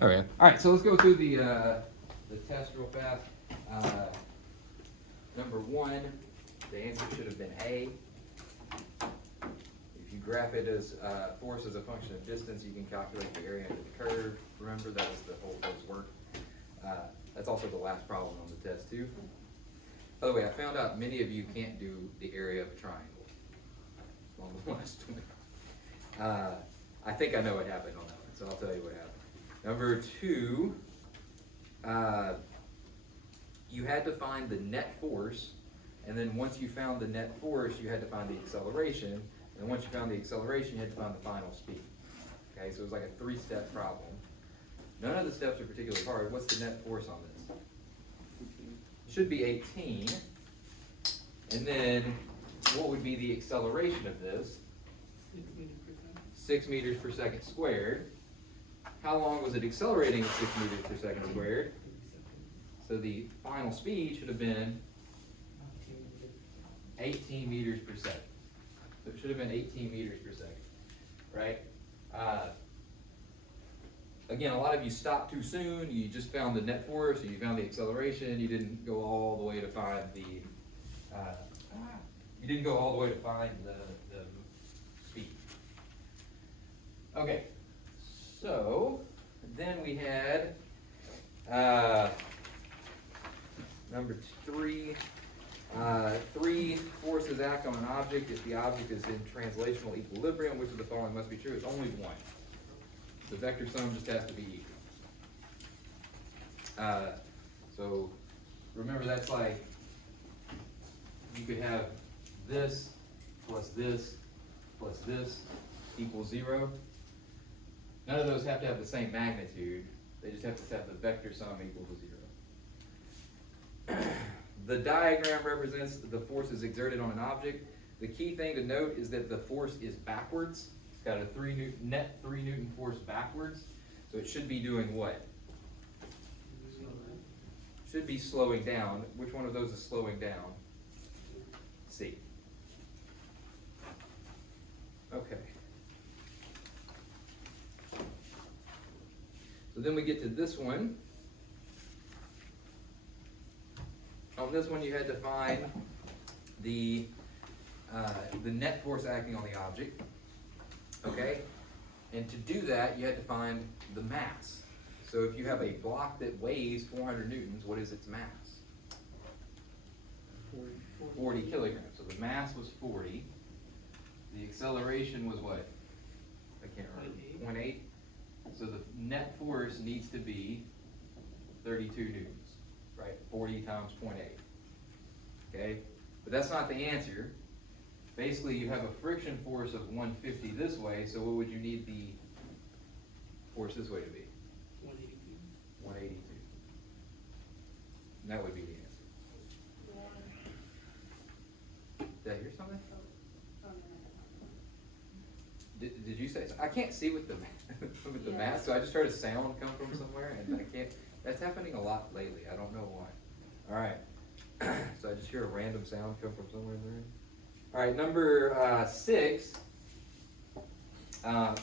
All right. So let's go through the test real fast. Number one, the answer should have been A. If you graph it as force as a function of distance, you can calculate the area under the curve. Remember, that was the whole day's work. That's also the last problem on the test too. By the way, I found out many of you can't do the area of a triangle on the last one. I think I know what happened on that one, so I'll tell you what happened. Number two, you had to find the net force, and then once you found the net force, you had to find the acceleration, and once you found the acceleration, you had to find the final speed. Okay, so it was like a three-step problem. None of the steps are particularly hard. What's the net force on this? Should be 18. And then what would be the acceleration of this? 6 meters per second squared. How long was it accelerating at 6 meters per second squared? So the final speed should have been 18 meters per second. So it should have been 18 meters per second, right? Again, a lot of you stopped too soon. You just found the net force, or you found the acceleration. You didn't go all the way to find the speed. Okay, so then we had number three. Three forces act on an object if the object is in translational equilibrium. Which of the following must be true? It's only one. The vector sum just has to be equal. So remember, that's like you could have this plus this plus this equals 0. None of those have to have the same magnitude. They just have to have the vector sum equal to 0. The diagram represents the forces exerted on an object. The key thing to note is that the force is backwards. It's got a net 3 Newton force backwards. So it should be doing what? Should be slowing down. Which one of those is slowing down? C. Okay. So then we get to this one. On this one, you had to find the net force acting on the object. Okay? And to do that, you had to find the mass. So if you have a block that weighs 400 newtons, what is its mass? 40 kilograms. So the mass was 40. The acceleration was what? I can't remember. 0.8. So the net force needs to be 32 newtons, right? 40 times 0.8. Okay? But that's not the answer. Basically, you have a friction force of 150 this way, so what would you need the force this way to be? 182. 182. And that would be the answer. Did I hear something? Did you say so? I can't see with the with the mask, so I just heard a sound come from somewhere, and I can't. That's happening a lot lately. I don't know why. All right. So I just hear a random sound come from somewhere in the room. All right, number 6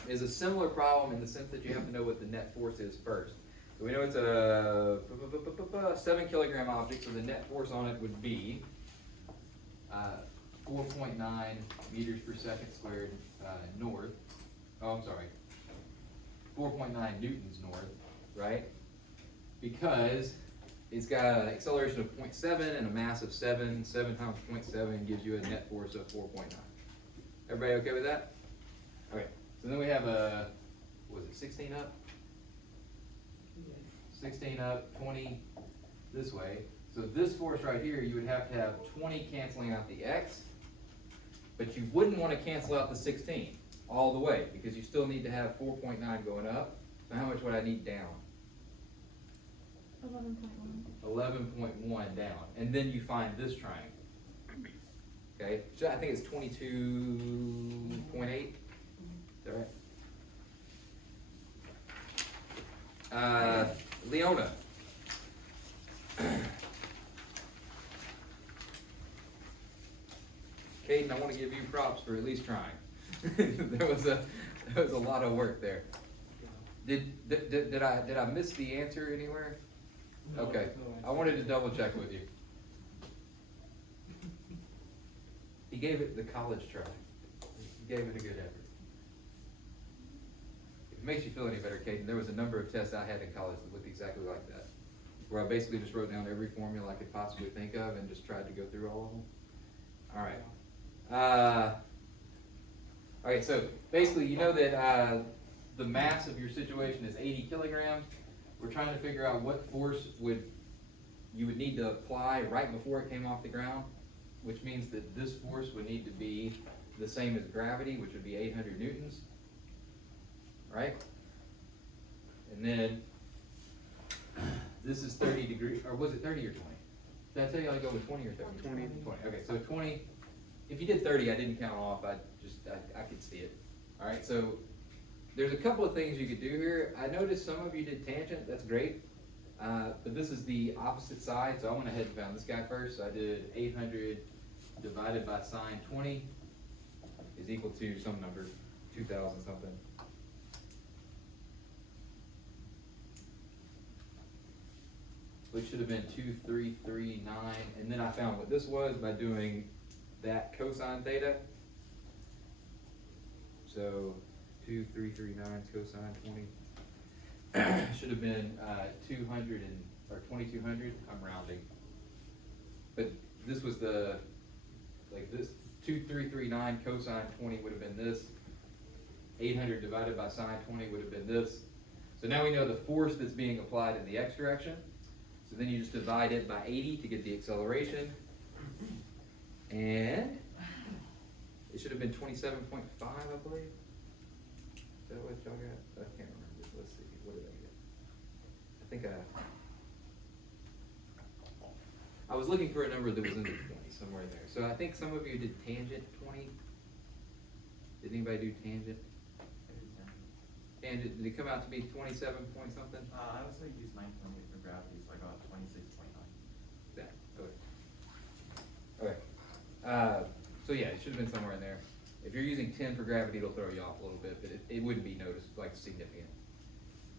is a similar problem in the sense that you have to know what the net force is first. So we know it's a 7 kilogram object, so the net force on it would be 4.9 meters per second squared north. Oh, I'm sorry. 4.9 newtons north, right? Because it's got an acceleration of 0.7 and a mass of 7. 7 times 0.7 gives you a net force of 4.9. Everybody okay with that? Okay. So then we have a, was it 16 up? 16 up, 20 this way. So this force right here, you would have to have 20 canceling out the x, but you wouldn't want to cancel out the 16 all the way because you still need to have 4.9 going up. So how much would I need down? 11.1. 11.1 down. And then you find this triangle. Okay, so I think it's 22.8. Is that right? Leona. Caden, I want to give you props for at least trying. There was a lot of work there. Did I miss the answer anywhere? No, Okay, no I wanted to double check with you. He gave it the college try. He gave it a good effort. If it makes you feel any better, Caden, there was a number of tests I had in college that looked exactly like that, where I basically just wrote down every formula I could possibly think of and just tried to go through all of them. All right. Okay, so basically, you know that the mass of your situation is 80 kilograms. We're trying to figure out what force you would need to apply right before it came off the ground, which means that this force would need to be the same as gravity, which would be 800 newtons, right? And then this is 30 degrees, or was it 30 or 20? Did I tell you I'd go with 20 or 30? 20. 20. Okay, so 20. If you did 30, I didn't count off. I could see it. All right, so there's a couple of things you could do here. I noticed some of you did tangent. That's great. But this is the opposite side, so I went ahead and found this guy first. So I did 800 divided by sine 20 is equal to some number, 2,000 something. Which should have been 2339, and then I found what this was by doing that cosine theta. So 2339 cosine 20 should have been 200 or 2200. I'm rounding, but this was this 2339 cosine 20 would have been this. 800 divided by sine 20 would have been this. So now we know the force that's being applied in the x direction. So then you just divide it by 80 to get the acceleration. And it should have been 27.5, I believe. Is that what y'all got? I can't remember. Let's see. What did I get? I think I was looking for a number that was in the 20, somewhere in there. So I think some of you did tangent 20. Did anybody do tangent? Tangent, did it come out to be 27 point something? I also used 9 kilometers for gravity, so I got 26.9. Yeah, okay. So yeah, it should have been somewhere in there. If you're using 10 for gravity, it'll throw you off a little bit, but it wouldn't be noticed like significant.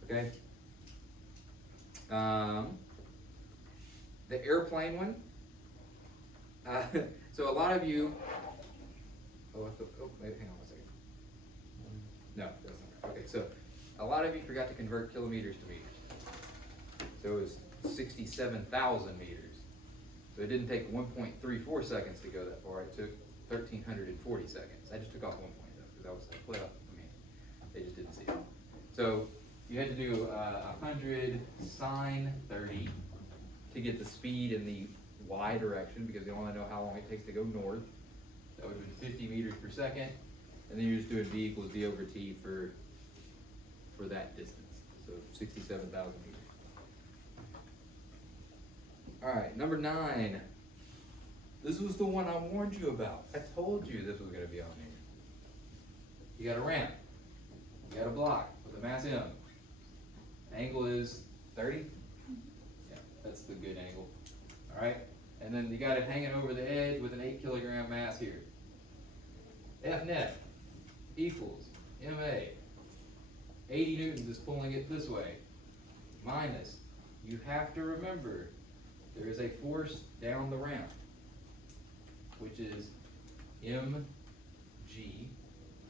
Okay? The airplane one. So a lot of you, maybe, hang on one second. No, that's not right. Okay, so a lot of you forgot to convert kilometers to meters. So it was 67,000 meters. So it didn't take 1.34 seconds to go that far. It took 1,340 seconds. I just took off 1 point though, because I was like, well, I mean, they just didn't see it. So you had to do 100 sine 30 to get the speed in the y direction, because they want to know how long it takes to go north. That would have been 50 meters per second. And then you're just doing v equals d over t for that distance. So 67,000 meters. All right, number 9. This was the one I warned you about. I told you this was going to be on here. You got a ramp. You got a block with a mass m. Angle is 30. Yeah, that's the good angle. All right, and then you got it hanging over the edge with an 8 kilogram mass here. F net equals ma. 80 newtons is pulling it this way. Minus, you have to remember, there is a force down the ramp, which is mg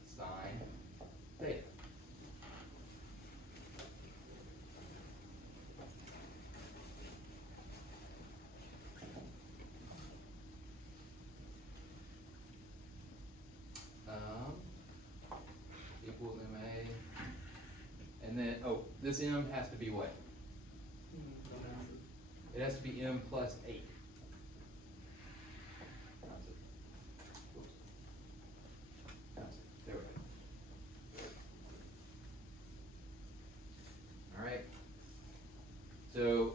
sine theta. Equals ma, and then, this m has to be what? It has to be m plus 8. There we go. All right. So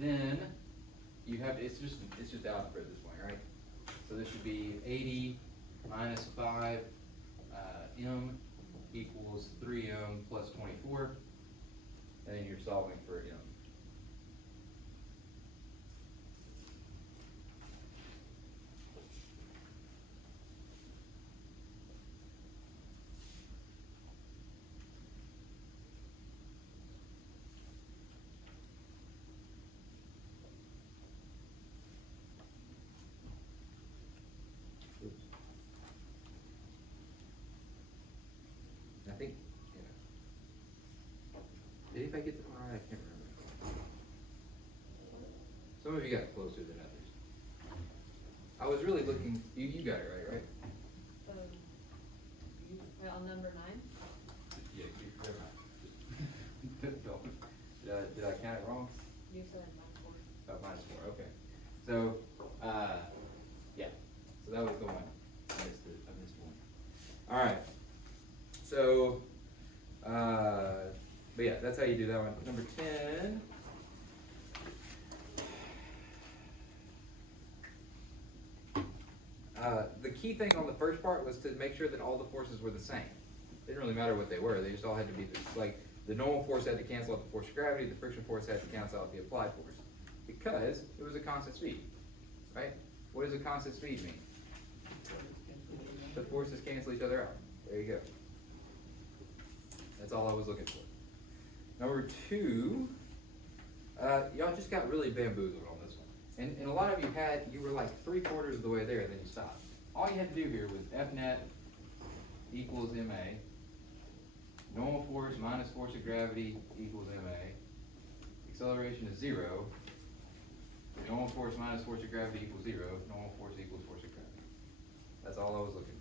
then you have it's just algebra at this point, right? So this should be 80 minus 5 m equals 3m plus 24, and then you're solving for m. if I get that one right, I can't remember. Some of you got closer than others. I was really looking, you got it right? On number 9? Yeah, never mind. Don't. Did I count it wrong? You said -4. Oh, -4, okay. So, yeah, so that was the one. I missed one. All right, so, but yeah, that's how you do that one. Number 10. The key thing on the first part was to make sure that all the forces were the same. Didn't really matter what they were, they just all had to be like the normal force had to cancel out the force of gravity, the friction force had to cancel out the applied force. Because it was a constant speed, right? What does a constant speed mean? The forces cancel each other out. There you go. That's all I was looking for. Number 2, y'all just got really bamboozled on this one. And a lot of you were like 3/4 of the way there, and then you stopped. All you had to do here was F net equals ma. Normal force minus force of gravity equals ma. Acceleration is 0. Normal force minus force of gravity equals 0. Normal force equals force of gravity. That's all I was looking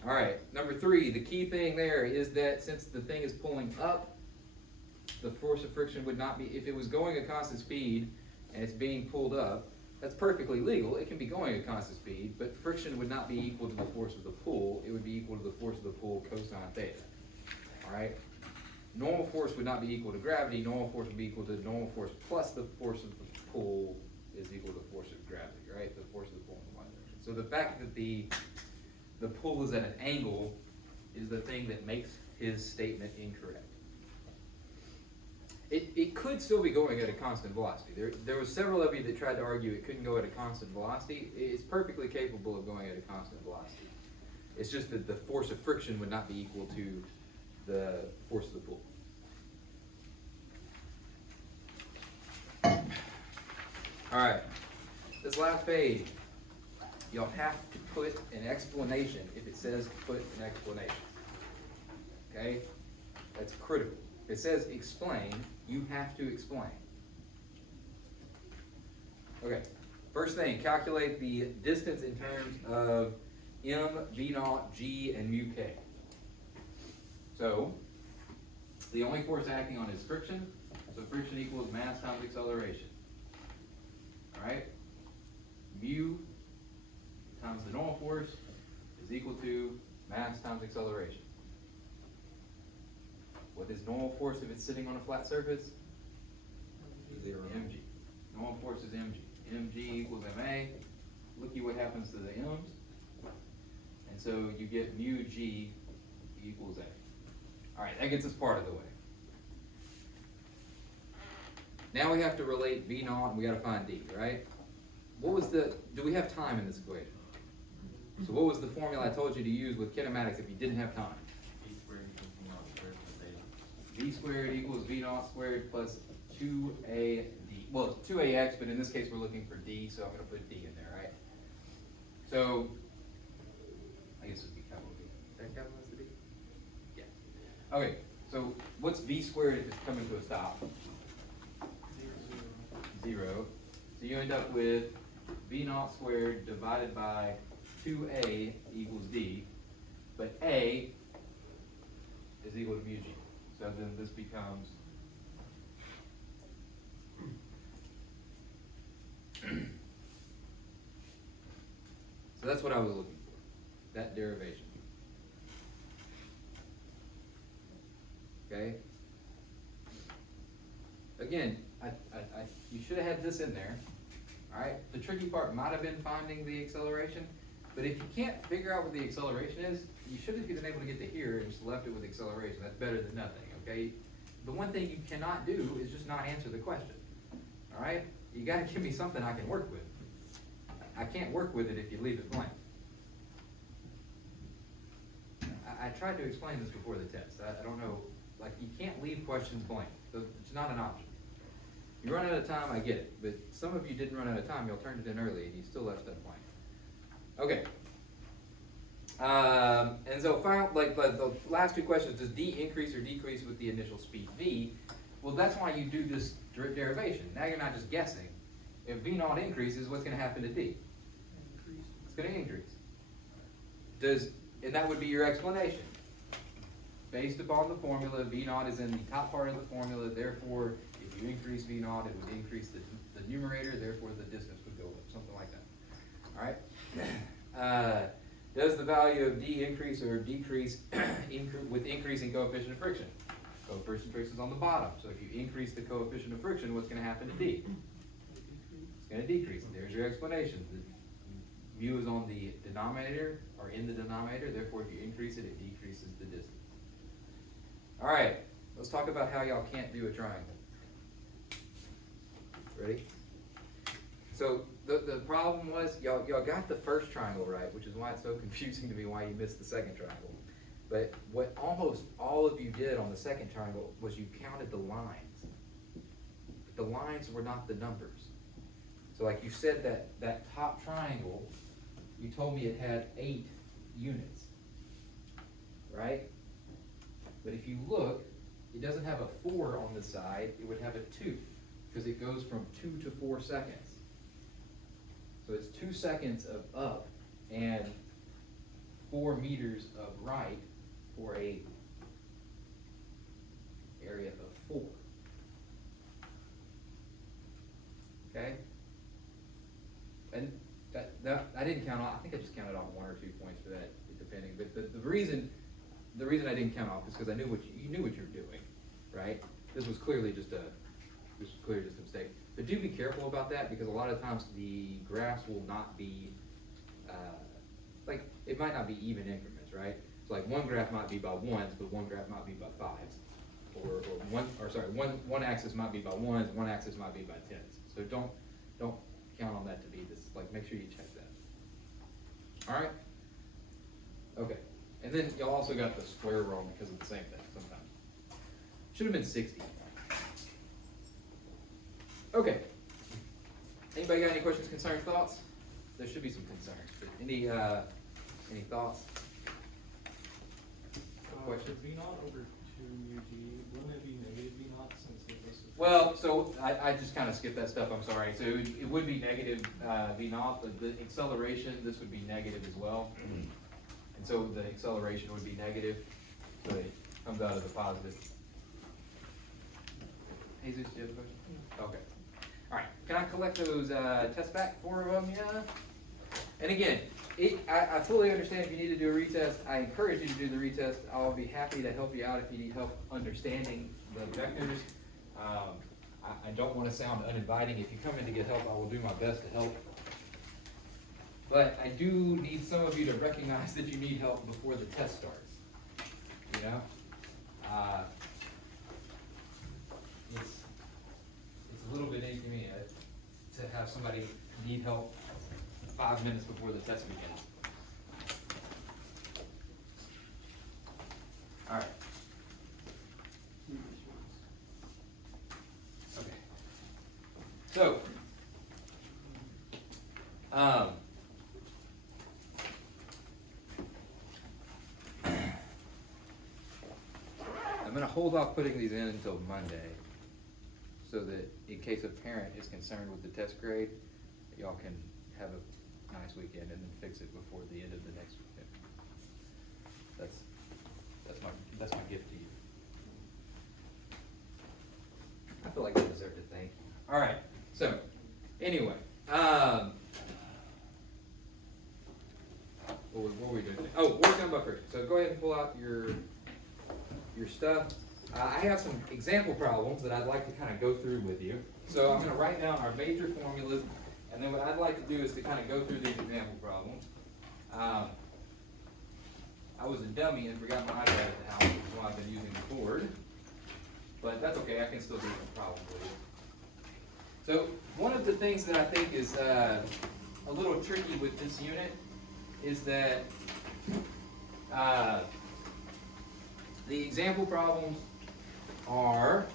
for. All right, number 3, the key thing there is that since the thing is pulling up, the force of friction would not be, if it was going a constant speed and it's being pulled up, that's perfectly legal. It can be going at constant speed, but friction would not be equal to the force of the pull. It would be equal to the force of the pull cosine theta. All right? Normal force would not be equal to gravity. Normal force would be equal to normal force plus the force of the pull is equal to the force of gravity, right? The force of the pull in the y direction. So the fact that the pull is at an angle is the thing that makes his statement incorrect. It could still be going at a constant velocity. There was several of you that tried to argue it couldn't go at a constant velocity. It's perfectly capable of going at a constant velocity. It's just that the force of friction would not be equal to the force of the pull. All right, this last page, you'll have to put an explanation if it says put an explanation. Okay, that's critical. If it says explain, you have to explain. Okay, first thing, calculate the distance in terms of m, v naught, g, and mu k. So, the only force acting on is friction, so friction equals mass times acceleration. Alright? Mu times the normal force is equal to mass times acceleration. What is normal force if it's sitting on a flat surface? 0. mg. Normal force is mg. mg equals ma. Looky what happens to the m's. And so you get mu g equals a. Alright, that gets us part of the way. Now we have to relate v naught and we gotta find d, right? Do we have time in this equation? So what was the formula I told you to use with kinematics if you didn't have time? V squared equals V naught squared plus A. V squared equals v naught squared plus 2ad. Well, 2ax, but in this case we're looking for d, so I'm gonna put d in there, right? So, I guess it would be capital D. Is that capitalized to d? Yeah. Okay, so what's v squared if it's coming to a stop? 0. So you end up with v naught squared divided by 2a equals d, but a is equal to mu g. So then this becomes so that's what I was looking for, that derivation. Okay? Again, you should have had this in there. Alright? The tricky part might have been finding the acceleration, but if you can't figure out what the acceleration is, you should have been able to get to here and just left it with acceleration. That's better than nothing, okay? The one thing you cannot do is just not answer the question. Alright? You gotta give me something I can work with. I can't work with it if you leave it blank. I tried to explain this before the test. I don't know, like you can't leave questions blank. It's not an option. You run out of time, I get it, but some of you didn't run out of time, y'all turned it in early and you still left stuff blank. Okay. And so like the last two questions, does D increase or decrease with the initial speed V? Well, that's why you do this derivation. Now you're not just guessing. If V naught increases, what's gonna happen to D? It's gonna increase. And that would be your explanation. Based upon the formula, V naught is in the top part of the formula, therefore, if you increase V naught, it would increase the numerator, therefore the distance would go up, something like that. Alright? Does the value of D increase or decrease with increasing coefficient of friction? Coefficient of friction is on the bottom, so if you increase the coefficient of friction, what's gonna happen to D? It's gonna decrease. There's your explanation. The mu is on the denominator, or in the denominator, therefore if you increase it, it decreases the distance. Alright, let's talk about how y'all can't do a triangle. Ready? So the problem was, y'all got the first triangle right, which is why it's so confusing to me why you missed the second triangle. But what almost all of you did on the second triangle was you counted the lines. The lines were not the numbers. So like you said that top triangle, you told me it had 8 units, right? But if you look, it doesn't have a 4 on the side, it would have a 2, because it goes from 2 to 4 seconds. So it's 2 seconds of up and 4 meters of right for a area of 4. Okay? And that I didn't count off, I think I just counted off 1 or 2 points for that, depending. But the reason I didn't count off is because I knew you knew what you were doing, right? This was clearly just a mistake. But do be careful about that, because a lot of times the graphs will not be, it might not be even increments, right? So like one graph might be by 1s, but one graph might be by 5s. One axis might be by 1s, one axis might be by 10s. So don't count on that to be this, make sure you check that. All right? Okay. And then y'all also got the square wrong because of the same thing sometimes. Should have been 60. Okay. Anybody got any questions, concerns, thoughts? There should be some concerns. But any thoughts? Questions? V naught over 2UG, wouldn't it be negative V naught since this is? Well, so I just kind of skipped that stuff, I'm sorry. So it would be negative V naught, but the acceleration, this would be negative as well. And so the acceleration would be negative, so it comes out as a positive. Jesus, do you have a question? Okay. All right, can I collect those tests back for you? And again, I fully understand if you need to do a retest. I encourage you to do the retest. I'll be happy to help you out if you need help understanding the vectors. I don't want to sound uninviting. If you come in to get help, I will do my best to help. But I do need some of you to recognize that you need help before the test starts. You know? It's a little bit inconvenient to have somebody need help 5 minutes before the test begins. All right. Okay. So, I'm going to hold off putting these in until Monday, so that in case a parent is concerned with the test grade, y'all can have a nice weekend and then fix it before the end of the next weekend. That's my gift to you. I feel like I deserve to thank you. All right. So, anyway, what were we doing today? Oh, work on buffer. So go ahead and pull out your stuff. I have some example problems that I'd like to kind of go through with you. So I'm going to write down our major formulas, and then what I'd like to do is to kind of go through these example problems. I was a dummy and forgot my iPad at the house, which is why I've been using the board. But that's okay, I can still do the problem with you. So one of the things that I think is a little tricky with this unit is that the example problems are,